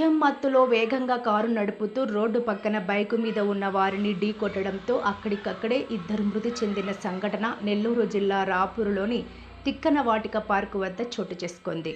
మద్యం మత్తులో వేగంగా కారు నడుపుతూ రోడ్డు పక్కన బైకు మీద ఉన్న వారిని ఢీకొట్టడంతో అక్కడికక్కడే ఇద్దరు మృతి చెందిన సంఘటన నెల్లూరు జిల్లా రాపూరులోని తిక్కన వాటిక పార్కు వద్ద చోటు చేసుకుంది.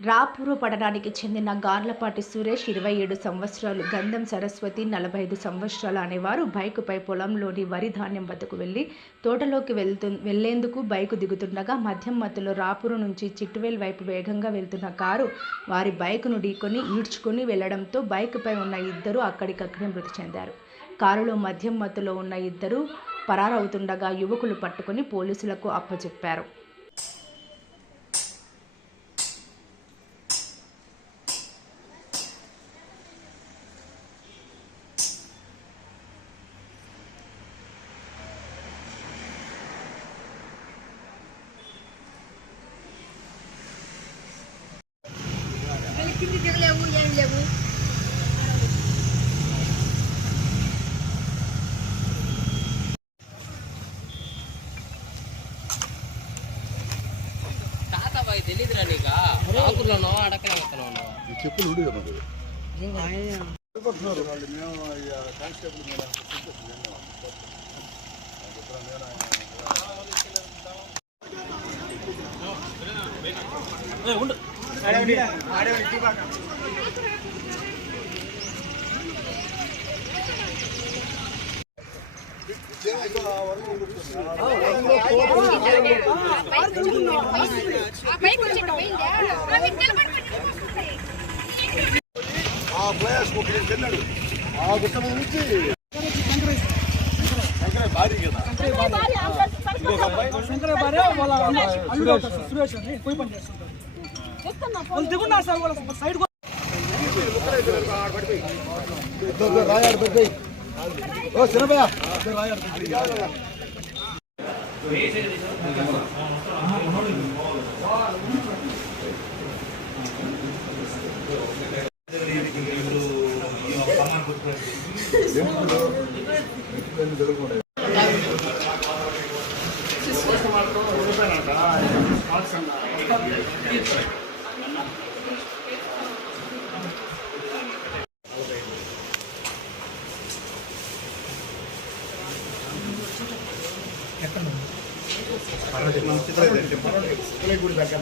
రాపూరు పట్టణానికి చెందిన గార్లపాటి సురేష్ ఇరవై ఏడు సంవత్సరాలు గంధం సరస్వతి నలభై ఐదు సంవత్సరాలు అనేవారు బైకుపై పొలంలోని వరి ధాన్యం వద్దకు వెళ్ళి తోటలోకి వెళ్తు వెళ్ళేందుకు బైకు దిగుతుండగా మద్యం మత్తులో రాపూరు నుంచి చిట్టువేల్ వైపు వేగంగా వెళ్తున్న కారు వారి బైకును ఢీకొని ఈడ్చుకొని వెళ్ళడంతో బైకుపై ఉన్న ఇద్దరు అక్కడికక్కడే మృతి చెందారు. కారులో మద్యం మత్తులో ఉన్న ఇద్దరు పరారవుతుండగా యువకులు పట్టుకొని పోలీసులకు అప్పచెప్పారు. తాత బాయ్ తెలీదురా నీకు ఆకుల్లోనో అడక్కనే వస్తున్నావు ఈ చెప్పులు ఉండి కదా ఆ ప్రయాస్ ఒకటి తిన్నాడు ఆ గుట్ట నుంచి శంకరయ్య భారీ కదా ఇంకొక భార్య వాళ్ళ అల్లుడు సురేష్ అని పోయి పని చేస్తుంటారు వాళ్ళు దిగున్నారు సార్ వాళ్ళ సైడ్ రాయాడు పెద్ద ఓ చిన్నభయ్య రాయాడు పెద్ద గుడి దగ్గర